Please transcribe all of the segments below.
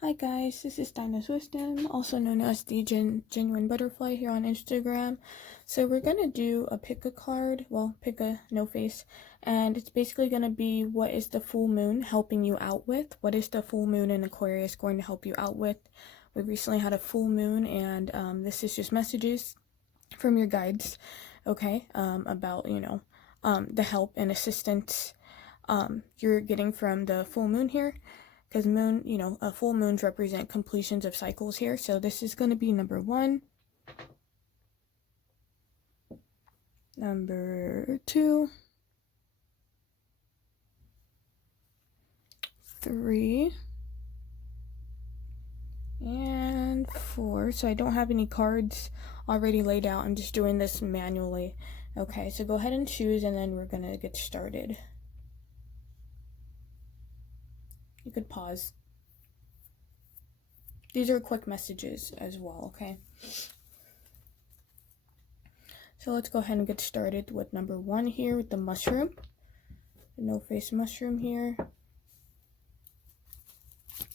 Hi guys, this is Dinah's Wisdom, also known as the Genuine Butterfly here on Instagram. So we're going to do a pick a card, well, pick a no face, and it's basically going to be what is the full moon helping you out with? What is the full moon in Aquarius going to help you out with? We recently had a full moon, and this is just messages from your guides, okay, about, the help and assistance you're getting from the full moon here. Because full moons represent completions of cycles here. So this is going to be number 1, number 2, 3, and 4. So I don't have any cards already laid out. I'm just doing this manually. Okay, so go ahead and choose, and then we're going to get started. You could pause. These are quick messages as well, okay? So let's go ahead and get started with number 1 here with the mushroom. The no-face mushroom here.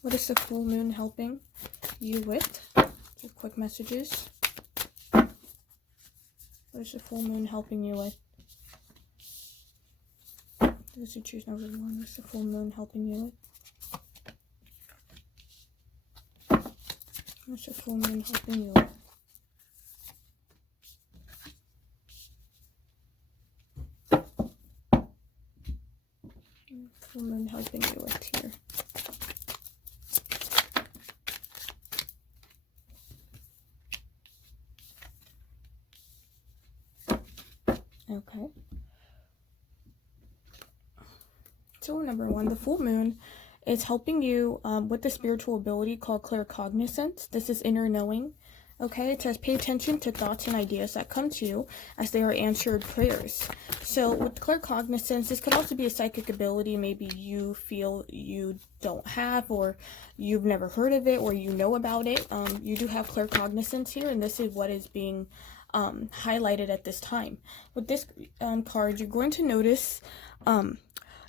What is the full moon helping you with? So quick messages. What is the full moon helping you with? Those who choose number 1. What's the full moon helping you with? What's the full moon helping you with? Full moon helping you with here. Okay. So number 1, the full moon is helping you with the spiritual ability called claircognizance. This is inner knowing. Okay, it says pay attention to thoughts and ideas that come to you as they are answered prayers. So with claircognizance, this could also be a psychic ability maybe you feel you don't have, or you've never heard of it, or you know about it. You do have claircognizance here, and this is what is being highlighted at this time. With this card, you're going to notice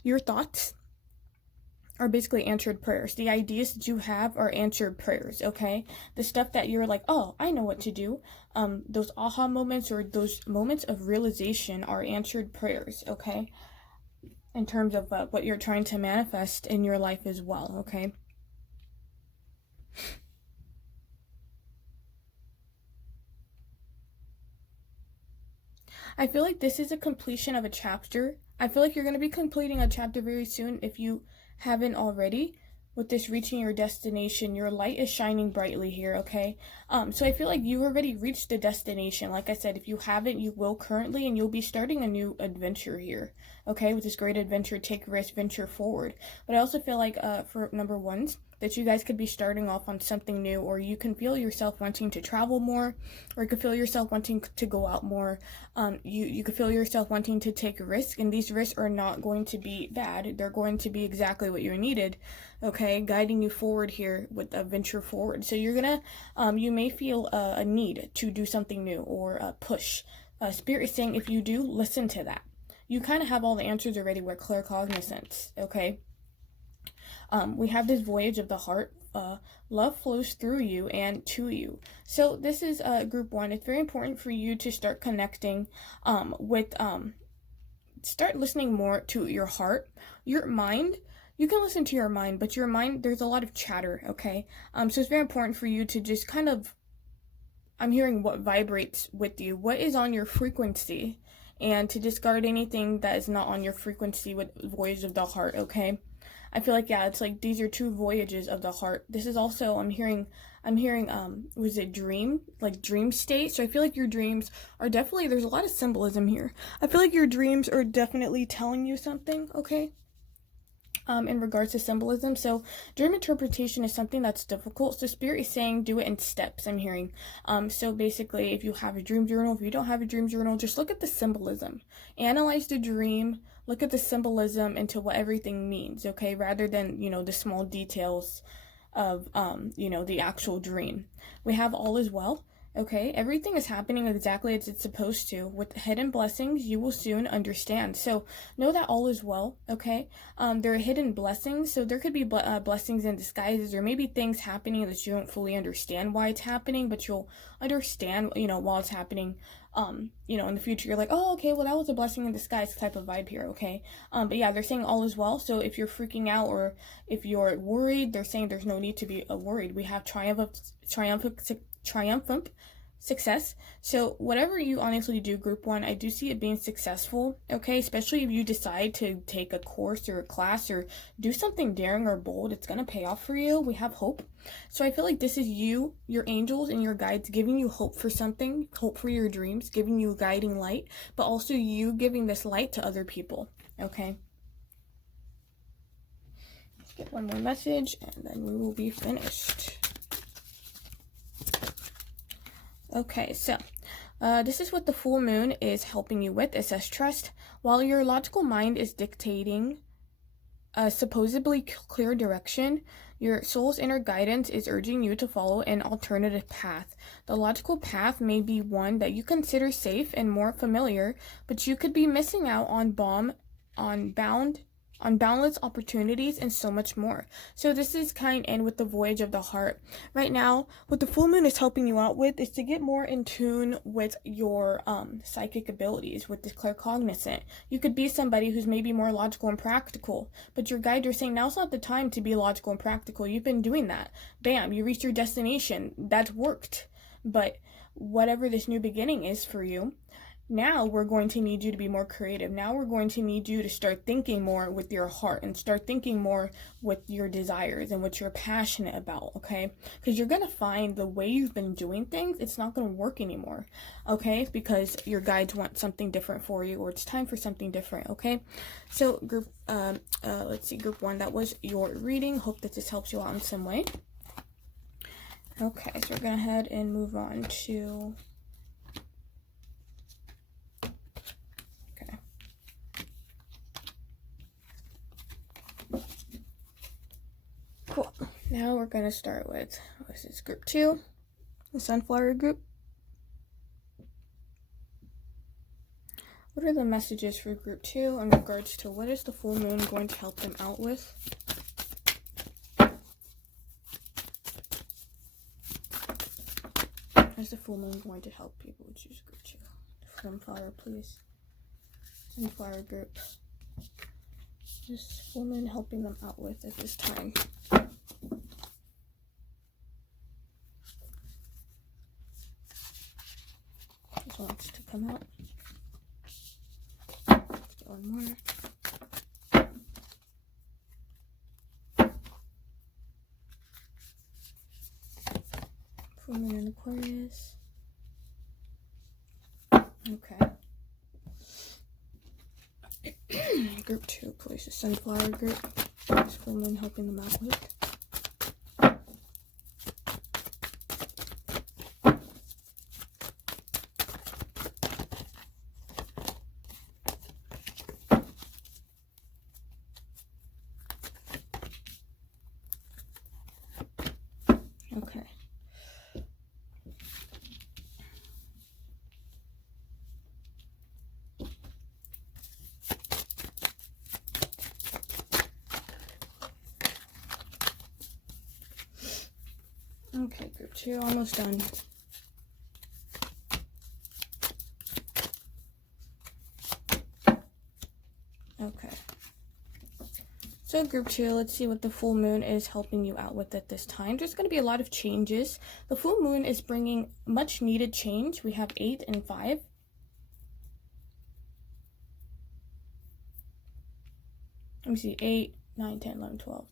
your thoughts are basically answered prayers. The ideas that you have are answered prayers, okay? The stuff that you're like, oh, I know what to do. Those aha moments or those moments of realization are answered prayers, okay? In terms of what you're trying to manifest in your life as well, okay? I feel like this is a completion of a chapter. I feel like you're going to be completing a chapter very soon if you haven't already. With this reaching your destination, your light is shining brightly here, okay? So I feel like you've already reached the destination. Like I said, if you haven't, you will currently, and you'll be starting a new adventure here, okay? With this great adventure, take risk, venture forward. But I also feel like for number 1s, that you guys could be starting off on something new, or you can feel yourself wanting to travel more, or you could feel yourself wanting to go out more. You could feel yourself wanting to take a risk, and these risks are not going to be bad. They're going to be exactly what you're needed, okay, guiding you forward here with a venture forward. So you're gonna, you may feel a need to do something new, or a push. Spirit is saying if you do, listen to that. You kind of have all the answers already with claircognizance, okay? We have this voyage of the heart. Love flows through you and to you. So this is group 1. It's very important for you to start connecting start listening more to your heart. Your mind, you can listen to your mind, but your mind, there's a lot of chatter, okay? So it's very important for you to just kind of, I'm hearing what vibrates with you, what is on your frequency, and to discard anything that is not on your frequency with voyage of the heart, okay? I feel like, yeah, it's like these are 2 voyages of the heart. This is also, I'm hearing, was it dream? Like dream state? So I feel like your dreams are definitely, there's a lot of symbolism here. I feel like your dreams are definitely telling you something, okay? In regards to symbolism. So dream interpretation is something that's difficult. So Spirit is saying do it in steps, I'm hearing. So basically, if you have a dream journal, if you don't have a dream journal, just look at the symbolism. Analyze the dream, look at the symbolism into what everything means, okay? Rather than, the small details of, the actual dream. We have all is well. Okay, everything is happening exactly as it's supposed to. With hidden blessings, you will soon understand. So know that all is well. Okay, there are hidden blessings, so there could be blessings in disguises, or maybe things happening that you don't fully understand why it's happening, but you'll understand, while it's happening. In the future, you're like, oh, okay, well, that was a blessing in disguise type of vibe here. Okay, but yeah, they're saying all is well. So if you're freaking out or if you're worried, they're saying there's no need to be worried. We have triumphant success. So whatever you honestly do, group 1, I do see it being successful. Okay, especially if you decide to take a course or a class or do something daring or bold, it's gonna pay off for you. We have hope. So I feel like this is you, your angels and your guides giving you hope for something, hope for your dreams, giving you guiding light, but also you giving this light to other people. Okay, let's get one more message and then we will be finished. Okay, so this is what the full moon is helping you with. It says trust. While your logical mind is dictating a supposedly clear direction, your soul's inner guidance is urging you to follow an alternative path. The logical path may be one that you consider safe and more familiar, but you could be missing out on boundless opportunities and so much more. So this is kind of with the voyage of the heart. Right now, what the full moon is helping you out with is to get more in tune with your psychic abilities, with this claircognizant. You could be somebody who's maybe more logical and practical, but your guide are saying now's not the time to be logical and practical. You've been doing that. Bam, you reached your destination. That's worked. But whatever this new beginning is for you, now we're going to need you to be more creative. Now we're going to need you to start thinking more with your heart and start thinking more with your desires and what you're passionate about, okay? Because you're going to find the way you've been doing things, it's not going to work anymore, okay? Because your guides want something different for you, or it's time for something different, okay? So group, let's see, group 1, that was your reading. Hope that this helps you out in some way. Okay, so we're going to head and move on to... Cool. Now we're going to start with, this is group 2, the sunflower group. What are the messages for group 2 in regards to what is the full moon going to help them out with? What is the full moon going to help people choose group 2? Sunflower, please. Sunflower group. This full moon helping them out with at this time. Just wants to come out. Let's get one more. Full moon in Aquarius. Okay. Group 2, please. The sunflower group. This full moon helping them out with. Okay. Okay, group 2, almost done. Okay. So group 2, let's see what the full moon is helping you out with at this time. There's going to be a lot of changes. The full moon is bringing much needed change. We have 8 and 5. Let me see, 8, 9, 10, 11, 12,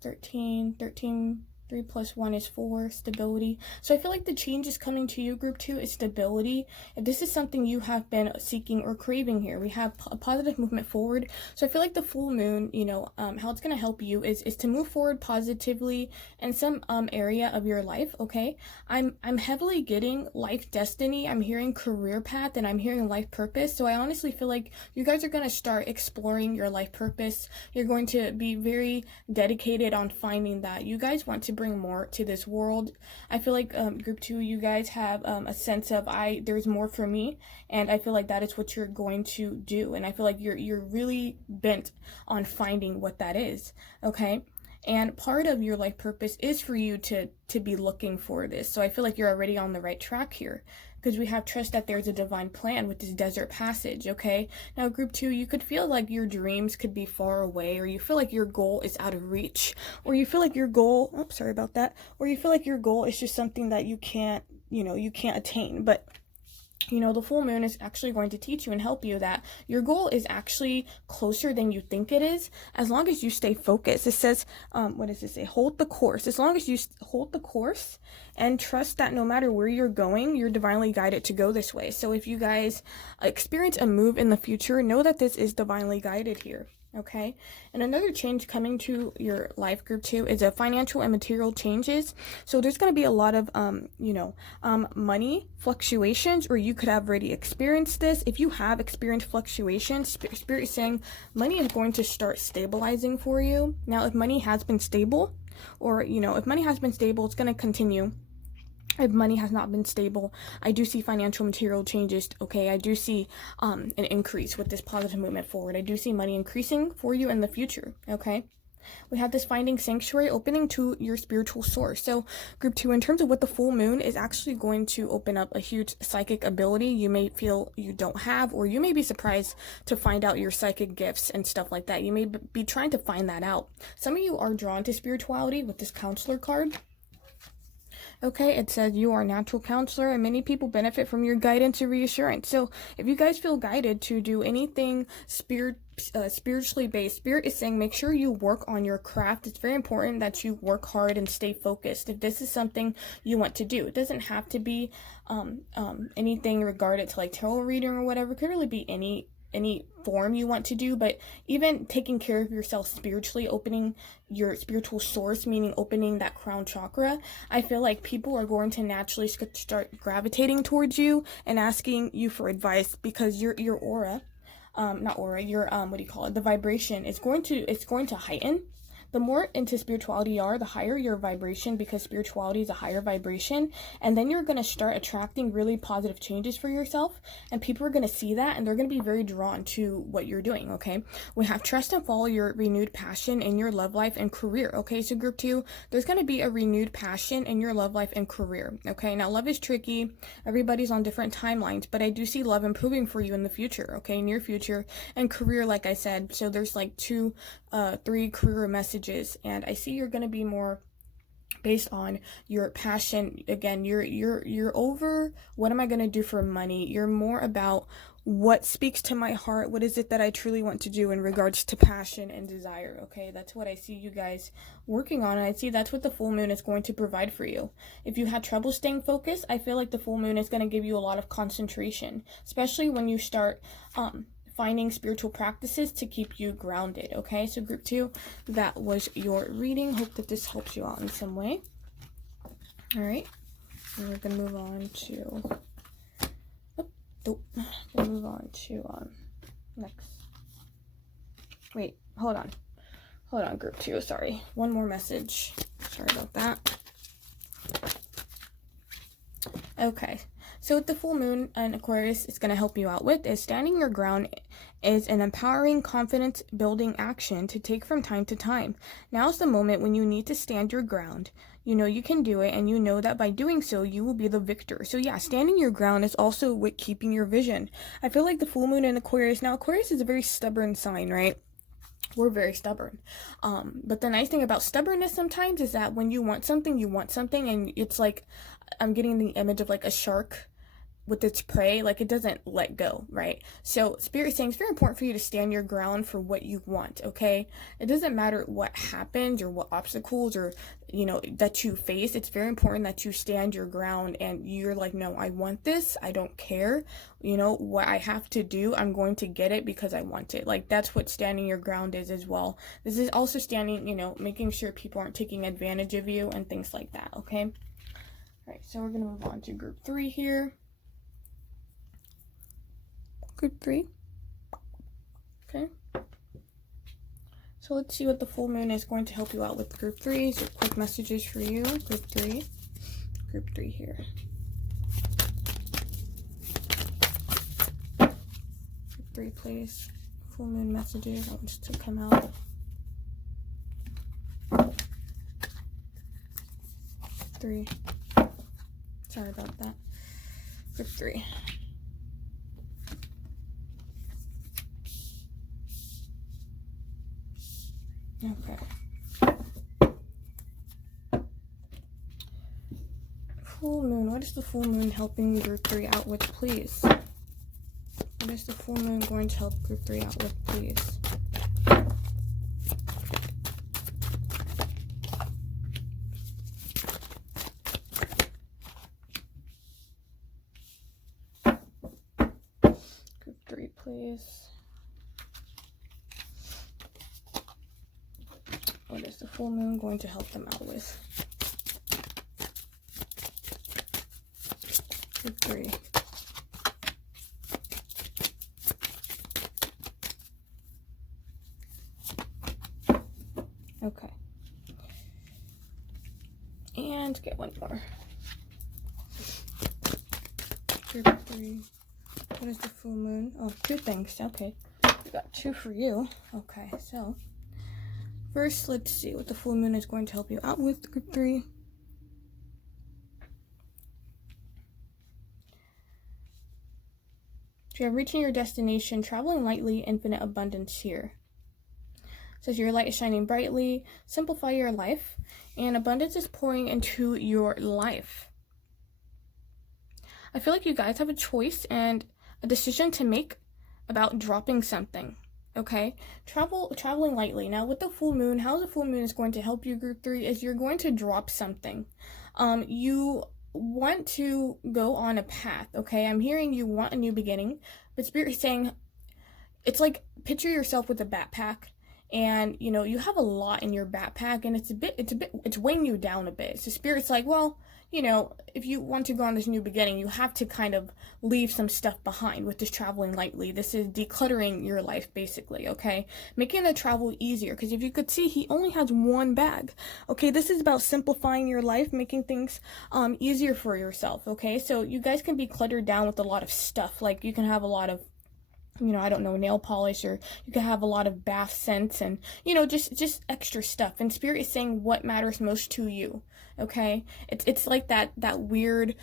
13, 3 plus 1 is 4, stability. So I feel like the change is coming to you, group 2, is stability. If this is something you have been seeking or craving here, we have a positive movement forward. So I feel like the full moon, how it's going to help you is to move forward positively in some area of your life, okay? I'm heavily getting life destiny, I'm hearing career path, and I'm hearing life purpose. So I honestly feel like you guys are going to start exploring your life purpose. You're going to be very dedicated on finding that. You guys want to bring more to this world. I feel like group 2, you guys have a sense of there's more for me, and I feel like that is what you're going to do, and I feel like you're really bent on finding what that is, okay? And part of your life purpose is for you to be looking for this. So I feel like you're already on the right track here, because we have trust that there's a divine plan with this desert passage, okay? Now, group 2, you could feel like your dreams could be far away, or you feel like your goal is out of reach, or you feel like your goal, oh, sorry about that, or you feel like your goal is just something that you can't, you can't attain. But the full moon is actually going to teach you and help you that your goal is actually closer than you think it is, as long as you stay focused. It says, what does it say? Hold the course. As long as you hold the course and trust that no matter where you're going, you're divinely guided to go this way. So if you guys experience a move in the future, know that this is divinely guided here. Okay, and another change coming to your life, group 2, is a financial and material changes. So there's going to be a lot of money fluctuations, or you could have already experienced this. If you have experienced fluctuations, Spirit is saying money is going to start stabilizing for you. Now, if money has been stable, or if money has been stable, it's going to continue. If money has not been stable, I do see financial material changes, okay? I do see an increase with this positive movement forward. I do see money increasing for you in the future, okay? We have this finding sanctuary, opening to your spiritual source. So group 2, in terms of what the full moon is actually going to open up a huge psychic ability you may feel you don't have, or you may be surprised to find out your psychic gifts and stuff like that. You may be trying to find that out. Some of you are drawn to spirituality with this counselor card. Okay, it says you are a natural counselor, and many people benefit from your guidance and reassurance. So if you guys feel guided to do anything spiritually based, Spirit is saying make sure you work on your craft. It's very important that you work hard and stay focused if this is something you want to do. It doesn't have to be anything regarded to like tarot reading or whatever. It could really be any form you want to do, but even taking care of yourself spiritually, opening your spiritual source, meaning opening that crown chakra, I feel like people are going to naturally start gravitating towards you and asking you for advice, because your aura, not aura, your what do you call it, the vibration is going to heighten. The more into spirituality you are, the higher your vibration, because spirituality is a higher vibration. And then you're going to start attracting really positive changes for yourself. And people are going to see that, and they're going to be very drawn to what you're doing, okay? We have trust and follow your renewed passion in your love life and career, okay? So group 2, there's going to be a renewed passion in your love life and career, okay? Now, love is tricky. Everybody's on different timelines, but I do see love improving for you in the future, okay? Near future. And career, like I said, so there's like 3 career messages, and I see you're going to be more based on your passion. Again, you're over what am I going to do for money. You're more about what speaks to my heart. What is it that I truly want to do in regards to passion and desire, okay? That's what I see you guys working on, and I see that's what the full moon is going to provide for you. If you had trouble staying focused, I feel like the full moon is going to give you a lot of concentration, especially when you start finding spiritual practices to keep you grounded, okay? So group 2, that was your reading. Hope that this helps you out in some way. All right, and we're gonna move on to we'll move on to next. Wait, hold on, group 2, sorry, one more message, sorry about that. Okay, so with the full moon and Aquarius, it's going to help you out with is standing your ground is an empowering, confidence-building action to take from time to time. Now's the moment when you need to stand your ground. You know you can do it, and you know that by doing so, you will be the victor. So yeah, standing your ground is also with keeping your vision. I feel like the full moon in Aquarius, now Aquarius is a very stubborn sign, right? We're very stubborn. But the nice thing about stubbornness sometimes is that when you want something, and it's like, I'm getting the image of like a shark with its prey, like it doesn't let go, right? So Spirit is saying it's very important for you to stand your ground for what you want, okay? It doesn't matter what happens or what obstacles or, that you face. It's very important that you stand your ground and you're like, no, I want this. I don't care. What I have to do, I'm going to get it because I want it. Like, that's what standing your ground is as well. This is also standing, making sure people aren't taking advantage of you and things like that, okay? All right, so we're going to move on to group 3 here. Group 3. Okay. So let's see what the full moon is going to help you out with group 3. So quick messages for you, group 3. Group 3 here. Group 3, please. Full moon messages. I want this to come out. Three. Sorry about that. Group 3. Okay. Full moon. What is the full moon helping group 3 out with, please? What is the full moon going to help group 3 out with, please? Group 3, please. What is the full moon going to help them out with? Group 3. Okay. And get one more. Group 3. What is the full moon? Oh, 2 things. Okay. We got 2 for you. Okay, so first, let's see what the full moon is going to help you out with, group 3. So you're reaching your destination, traveling lightly, infinite abundance here. It says your light is shining brightly, simplify your life, and abundance is pouring into your life. I feel like you guys have a choice and a decision to make about dropping something. Okay, traveling lightly. Now with the full moon, how the full moon is going to help you, group 3, is you're going to drop something. You want to go on a path. Okay, I'm hearing you want a new beginning, but Spirit is saying it's like, picture yourself with a backpack, and you know you have a lot in your backpack, and it's weighing you down a bit. So Spirit's like, well, you know, if you want to go on this new beginning, you have to kind of leave some stuff behind with this traveling lightly. This is decluttering your life, basically, okay? Making the travel easier, because if you could see, he only has 1 bag, okay? This is about simplifying your life, making things easier for yourself, okay? So you guys can be cluttered down with a lot of stuff. Like, you can have a lot of, you know, I don't know, nail polish, or you can have a lot of bath scents, and, you know, just extra stuff. And Spirit is saying what matters most to you, okay? It's like that weird,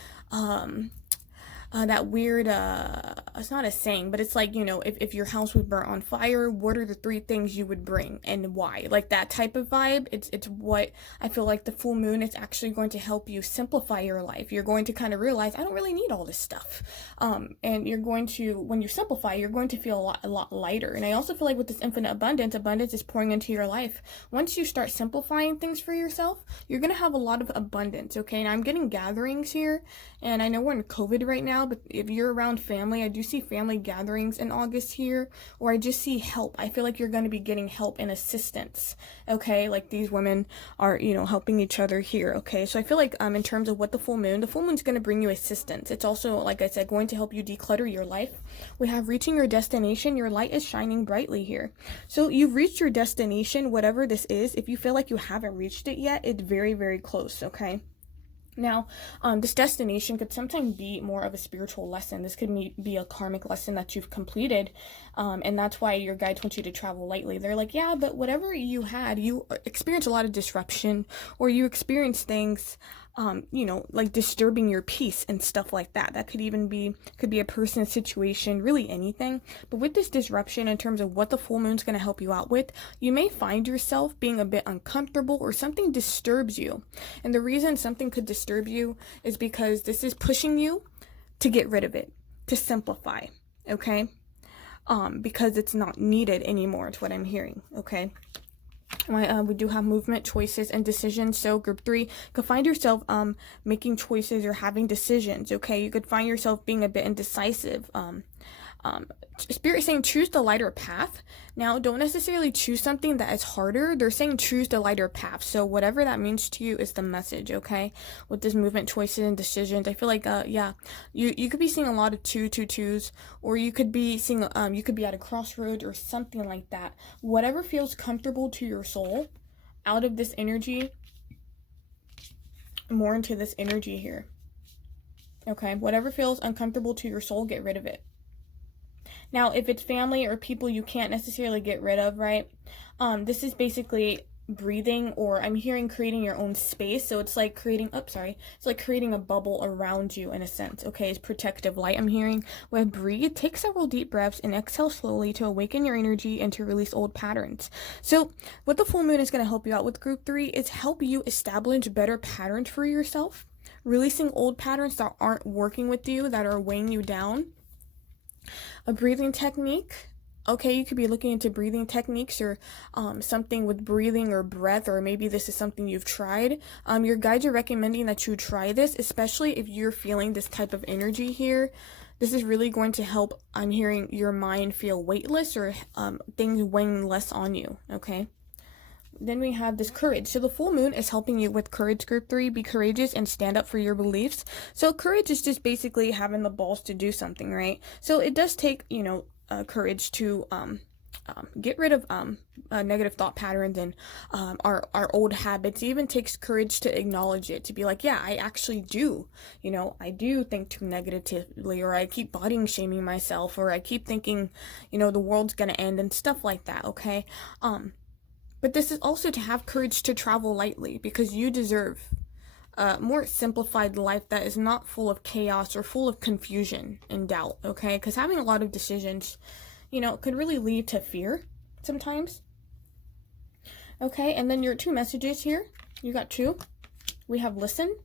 it's not a saying, but it's like, you know, if your house was burnt on fire, what are the 3 things you would bring and why? Like that type of vibe. It's what I feel like the full moon is actually going to help you simplify your life. You're going to kind of realize, I don't really need all this stuff. And you're going to, when you simplify, you're going to feel a lot lighter. And I also feel like with this infinite abundance is pouring into your life. Once you start simplifying things for yourself, you're going to have a lot of abundance, okay? And I'm getting gatherings here, and I know we're in COVID right now, but if you're around family, I do see family gatherings in August here, or I just see help. I feel like you're going to be getting help and assistance, okay? Like these women are, you know, helping each other here, okay? So I feel like in terms of what the full moon's going to bring you assistance. It's also, like I said, going to help you declutter your life. We have reaching your destination. Your light is shining brightly here. So you've reached your destination, whatever this is. If you feel like you haven't reached it yet, it's very, very close, okay? Now, this destination could sometimes be more of a spiritual lesson. This could be a karmic lesson that you've completed, and that's why your guides want you to travel lightly. They're like, yeah, but whatever you had, you experienced a lot of disruption, or you experienced things, you know, like disturbing your peace and stuff like that. That could even be, a person, situation, really anything. But with this disruption, in terms of what the full moon's going to help you out with, you may find yourself being a bit uncomfortable, or something disturbs you. And the reason something could disturb you is because this is pushing you to get rid of it, to simplify, okay? Because it's not needed anymore, is what I'm hearing, okay? We do have movement, choices, and decisions. So group 3 could find yourself making choices or having decisions, okay? You could find yourself being a bit indecisive. Spirit is saying choose the lighter path. Now, don't necessarily choose something that is harder. They're saying choose the lighter path. So whatever that means to you is the message, okay? With this movement, choices, and decisions, I feel like, yeah, you could be seeing a lot of twos, or you could be seeing, you could be at a crossroads or something like that. Whatever feels comfortable to your soul, out of this energy, more into this energy here. Okay, whatever feels uncomfortable to your soul, get rid of it. Now, if it's family or people you can't necessarily get rid of, right? This is basically breathing, or I'm hearing creating your own space. So it's like creating, it's like creating a bubble around you in a sense. Okay, it's protective light I'm hearing. With breathe, take several deep breaths and exhale slowly to awaken your energy and to release old patterns. So what the full moon is going to help you out with group 3 is help you establish better patterns for yourself, releasing old patterns that aren't working with you, that are weighing you down. A breathing technique. Okay, you could be looking into breathing techniques, or something with breathing or breath, or maybe this is something you've tried. Your guides are recommending that you try this, especially if you're feeling this type of energy here. This is really going to help, I'm hearing, your mind feel weightless, or things weighing less on you, okay? Then we have this courage. So the full moon is helping you with courage, group 3. Be courageous and stand up for your beliefs. So courage is just basically having the balls to do something, right? So it does take, courage to get rid of negative thought patterns and our old habits. It even takes courage to acknowledge it, to be like, yeah, I actually do. I do think too negatively, or I keep body shaming myself, or I keep thinking, the world's gonna end and stuff like that, okay? But this is also to have courage to travel lightly, because you deserve a more simplified life that is not full of chaos or full of confusion and doubt, okay? Because having a lot of decisions, could really lead to fear sometimes. Okay, and then your 2 messages here. You got 2. We have listen.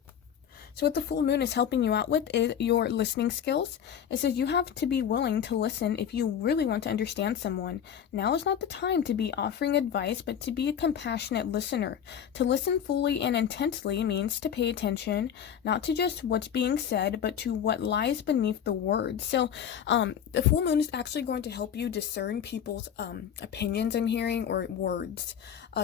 So what the full moon is helping you out with is your listening skills. It says you have to be willing to listen if you really want to understand someone. Now is not the time to be offering advice, but to be a compassionate listener. To listen fully and intensely means to pay attention, not to just what's being said, but to what lies beneath the words. So the full moon is actually going to help you discern people's opinions, I'm hearing, or words,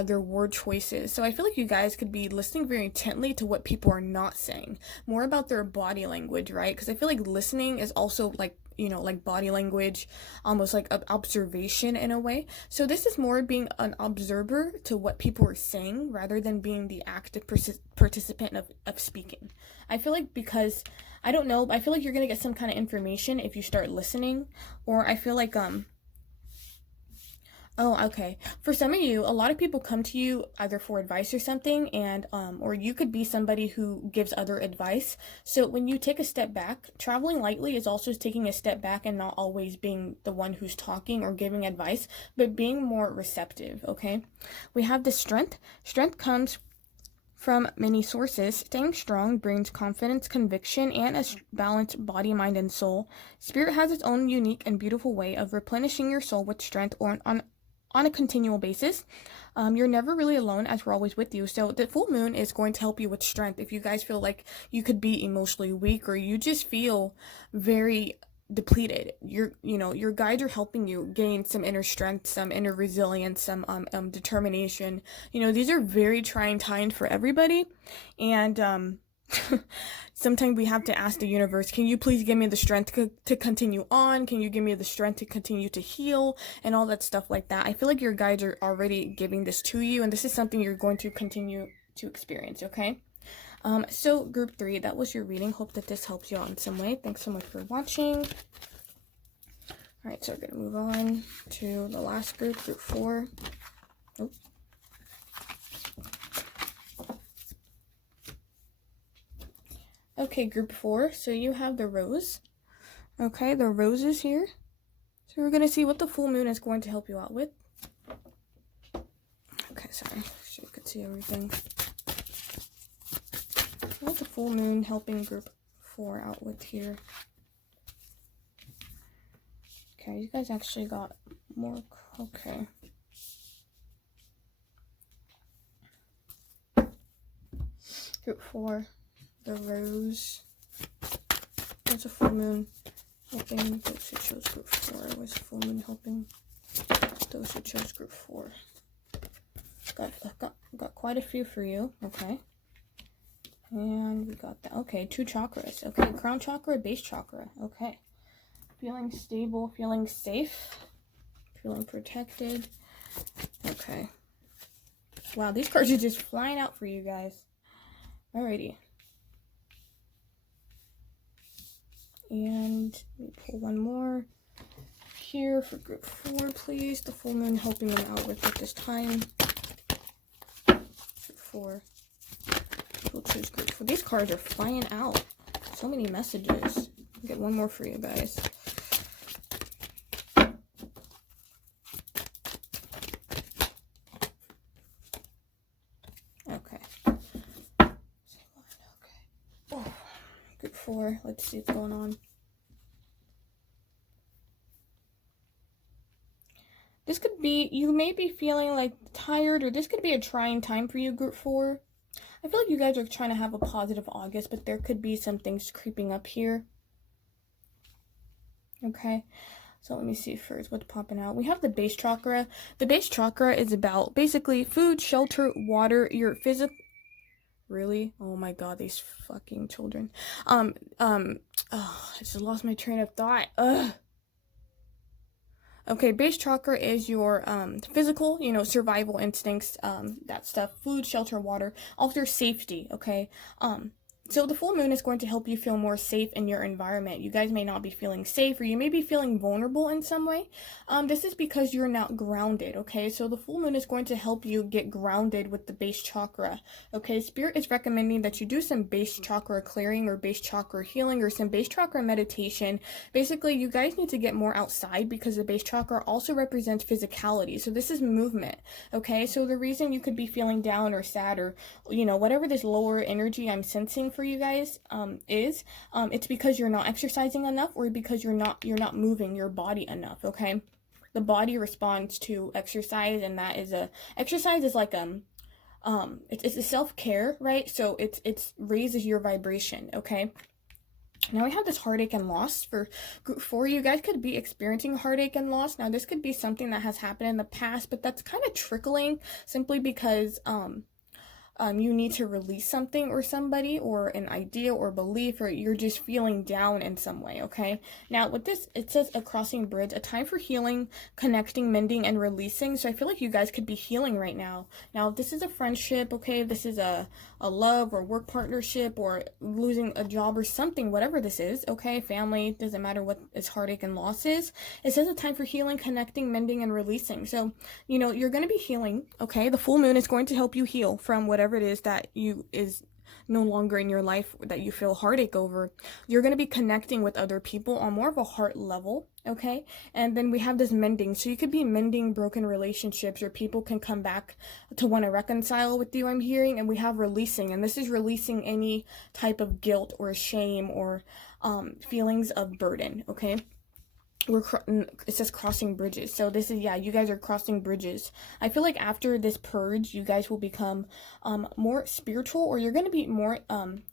their word choices. So I feel like you guys could be listening very intently to what people are not saying. More about their body language, right? Because I feel like listening is also like, like body language, almost like an observation in a way. So this is more being an observer to what people are saying, rather than being the active participant of speaking. I feel like, because, I don't know, I feel like you're going to get some kind of information if you start listening, or I feel like, oh, okay. For some of you, a lot of people come to you either for advice or something, and or you could be somebody who gives other advice. So when you take a step back, traveling lightly is also taking a step back and not always being the one who's talking or giving advice, but being more receptive, okay? We have the strength. Strength comes from many sources. Staying strong brings confidence, conviction, and a balanced body, mind, and soul. Spirit has its own unique and beautiful way of replenishing your soul with strength on a continual basis. You're never really alone, as we're always with you. So the full moon is going to help you with strength. If you guys feel like you could be emotionally weak, or you just feel very depleted, your guides are helping you gain some inner strength, some inner resilience, some determination. These are very trying times for everybody, and sometimes we have to ask the universe, can you please give me the strength to continue on? Can you give me the strength to continue to heal, and all that stuff like that? I feel like your guides are already giving this to you, and this is something you're going to continue to experience, okay? So group 3, that was your reading. Hope that this helps you out in some way. Thanks so much for watching. Alright, so we're going to move on to the last group, group 4. Oh. Okay, group 4, so you have the rose. Okay, the rose is here. So we're going to see what the full moon is going to help you out with. Okay, sorry, so you could see everything. What the full moon helping group 4 out with here. Okay, you guys actually got more. Okay. Group 4, the rose. There's a full moon Helping those who chose group 4. Was full moon helping those who chose group 4? Got quite a few for you. Okay. And we got that. Okay, 2 chakras. Okay, crown chakra, base chakra. Okay. Feeling stable, feeling safe, feeling protected. Okay. Wow, these cards are just flying out for you guys. Alrighty. And we pull one more here for group 4, please. The full moon helping them out with it this time. Group 4. We'll choose group 4. These cards are flying out. So many messages. I'll get one more for you guys. Okay. Oh, group 4. Let's see what's going on. This could be, you may be feeling like tired, or this could be a trying time for you, group 4. I feel like you guys are trying to have a positive August, but there could be some things creeping up here. Okay, so let me see first what's popping out. We have the base chakra. The base chakra is about basically food, shelter, water, your physical. Really? Oh my god, these fucking children. Oh, I just lost my train of thought. Ugh. Okay, base chakra is your physical, you know, survival instincts, that stuff, food, shelter, water, also safety, okay? So the full moon is going to help you feel more safe in your environment. You guys may not be feeling safe, or you may be feeling vulnerable in some way. This is because you're not grounded, okay? So the full moon is going to help you get grounded with the base chakra, okay? Spirit is recommending that you do some base chakra clearing or base chakra healing or some base chakra meditation. Basically, you guys need to get more outside because the base chakra also represents physicality. So this is movement, okay? So the reason you could be feeling down or sad or, you know, whatever this lower energy I'm sensing for you guys it's because you're not exercising enough, or because you're not moving your body enough, okay? The body responds to exercise, and that is exercise is like it's a self-care, right? So it's raises your vibration, okay? Now we have this heartache and loss for group 4. You guys could be experiencing heartache and loss. Now this could be something that has happened in the past, but that's kind of trickling simply because you need to release something or somebody or an idea or belief, or you're just feeling down in some way, okay? Now with this, it says a crossing bridge, a time for healing, connecting, mending, and releasing. So I feel like you guys could be healing right now. Now if this is a friendship, okay, if this is a love or work partnership or losing a job or something, whatever this is, okay, family, doesn't matter what is heartache and loss is, it says a time for healing, connecting, mending, and releasing. So, you know, you're going to be healing, okay? The full moon is going to help you heal from whatever it is that is no longer in your life that you feel heartache over. You're going to be connecting with other people on more of a heart level, okay? And then we have this mending. So you could be mending broken relationships, or people can come back to want to reconcile with you, I'm hearing. And we have releasing, and this is releasing any type of guilt or shame or feelings of burden, okay? It says crossing bridges. So this is, yeah, you guys are crossing bridges. I feel like after this purge, you guys will become more spiritual, or you're going to be more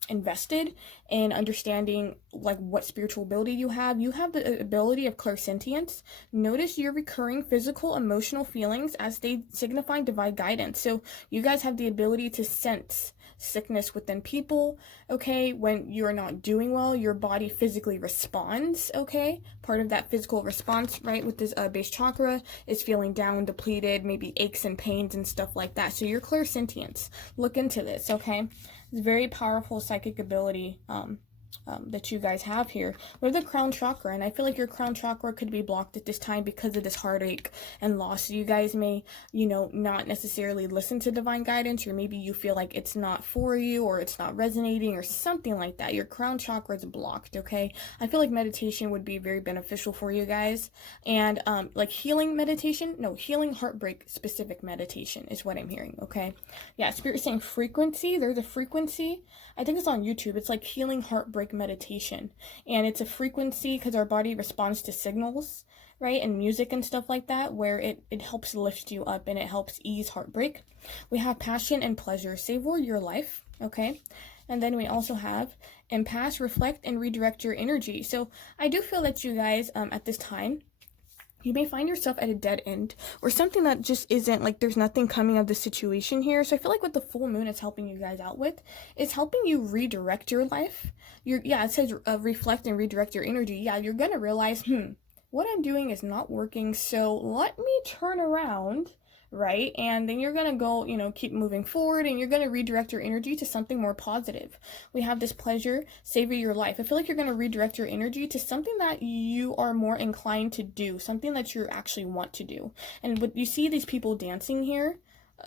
invested in understanding like what spiritual ability you have. You have the ability of clairsentience. Notice your recurring physical, emotional feelings as they signify divine guidance. So you guys have the ability to sense sickness within people, okay? When you're not doing well, your body physically responds, okay? Part of that physical response, right, with this base chakra is feeling down, depleted, maybe aches and pains and stuff like that. So your clairsentience, look into this, okay? It's a very powerful psychic ability that you guys have here. We have the crown chakra, and I feel like your crown chakra could be blocked at this time because of this heartache and loss. So you guys may, you know, not necessarily listen to divine guidance, or maybe you feel like it's not for you, or it's not resonating, or something like that. Your crown chakra is blocked, okay? I feel like meditation would be very beneficial for you guys, and like healing heartbreak specific meditation is what I'm hearing, okay? Yeah, Spirit saying frequency. There's a frequency, I think it's on YouTube. It's like healing heartbreak meditation, and it's a frequency because our body responds to signals, right, and music and stuff like that, where it helps lift you up and it helps ease heartbreak. We have passion and pleasure. Savor your life, okay? And then we also have impasse, reflect, and redirect your energy. So I do feel that you guys, at this time, you may find yourself at a dead end or something that just isn't like there's nothing coming of the situation here. So I feel like what the full moon is helping you guys out with is helping you redirect your life. It says reflect and redirect your energy. Yeah, you're gonna realize, what I'm doing is not working, so let me turn around, right? And then you're gonna go, keep moving forward, and you're gonna redirect your energy to something more positive. We have this pleasure, savor your life. I feel like you're gonna redirect your energy to something that you are more inclined to do, something that you actually want to do. And what you see these people dancing here,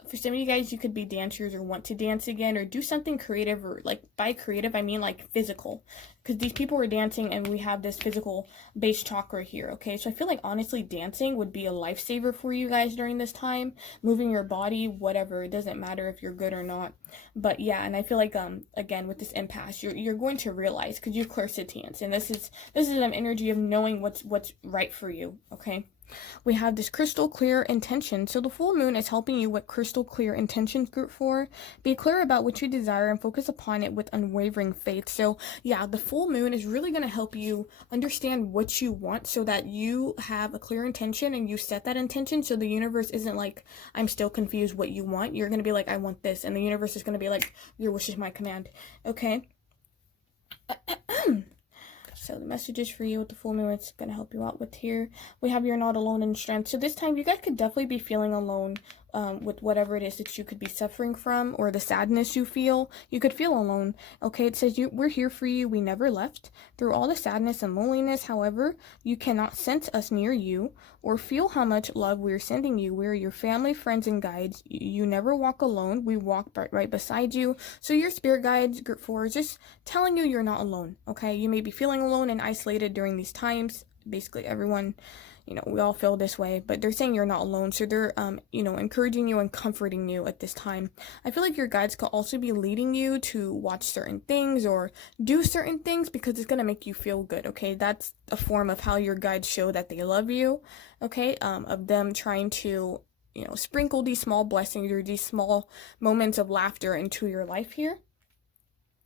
for some of you guys, you could be dancers or want to dance again or do something creative, or like by creative, I mean like physical, because these people were dancing and we have this physical base chakra here. Okay, so I feel like honestly dancing would be a lifesaver for you guys during this time, moving your body, whatever. It doesn't matter if you're good or not, but yeah. And I feel like again with this impasse, you're going to realize, because you're clairsentience, and this is an energy of knowing what's right for you. Okay, we have this crystal clear intention. So the full moon is helping you with crystal clear intentions, group 4. Be clear about what you desire and focus upon it with unwavering faith. So yeah, the full moon is really going to help you understand what you want so that you have a clear intention and you set that intention, so the universe isn't like, I'm still confused what you want. You're going to be like, I want this, and the universe is going to be like, your wish is my command. Okay. So the messages for you with the full moon, it's going to help you out with here. We have you're not alone in strength. So this time you guys could definitely be feeling alone with whatever it is that you could be suffering from, or the sadness you feel. You could feel alone. Okay, it says we're here for you. We never left. Through all the sadness and loneliness, however, you cannot sense us near you or feel how much love we're sending you. We're your family, friends, and guides. You never walk alone. We walk right beside you. So your spirit guides, group 4, is just telling you you're not alone. Okay, you may be feeling alone and isolated during these times. Basically everyone, we all feel this way, but they're saying you're not alone. So they're encouraging you and comforting you at this time. I feel like your guides could also be leading you to watch certain things or do certain things because it's going to make you feel good. Okay, that's a form of how your guides show that they love you. Okay, of them trying to sprinkle these small blessings or these small moments of laughter into your life here.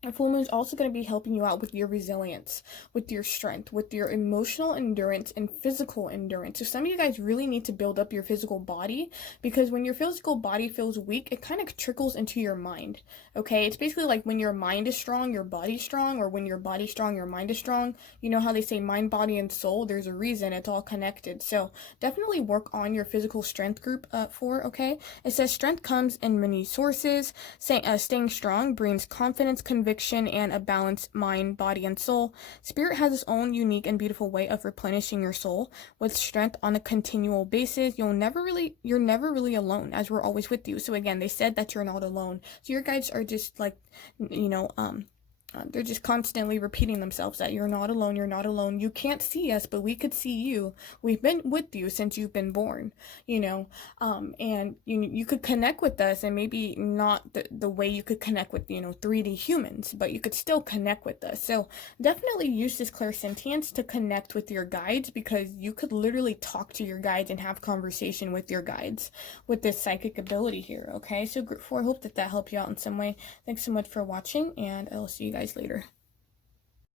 A full moon is also going to be helping you out with your resilience, with your strength, with your emotional endurance and physical endurance. So some of you guys really need to build up your physical body, because when your physical body feels weak, it kind of trickles into your mind. Okay, it's basically like when your mind is strong, your body's strong, or when your body's strong, your mind is strong. You know how they say mind, body, and soul? There's a reason. It's all connected. So definitely work on your physical strength, group 4. Okay, it says strength comes in many sources. Staying strong brings confidence, conviction, and a balanced mind, body, and soul. Spirit has its own unique and beautiful way of replenishing your soul with strength on a continual basis. You're never really alone, as we're always with you. So again, they said that you're not alone. So your guides are just like, they're just constantly repeating themselves that you're not alone, you're not alone. You can't see us, but we could see you. We've been with you since you've been born, and you could connect with us, and maybe not the way you could connect with, 3D humans, but you could still connect with us. So definitely use this clairsentience to connect with your guides, because you could literally talk to your guides and have conversation with your guides with this psychic ability here. Okay, so group 4, I hope that helped you out in some way. Thanks so much for watching, and I'll see you guys later.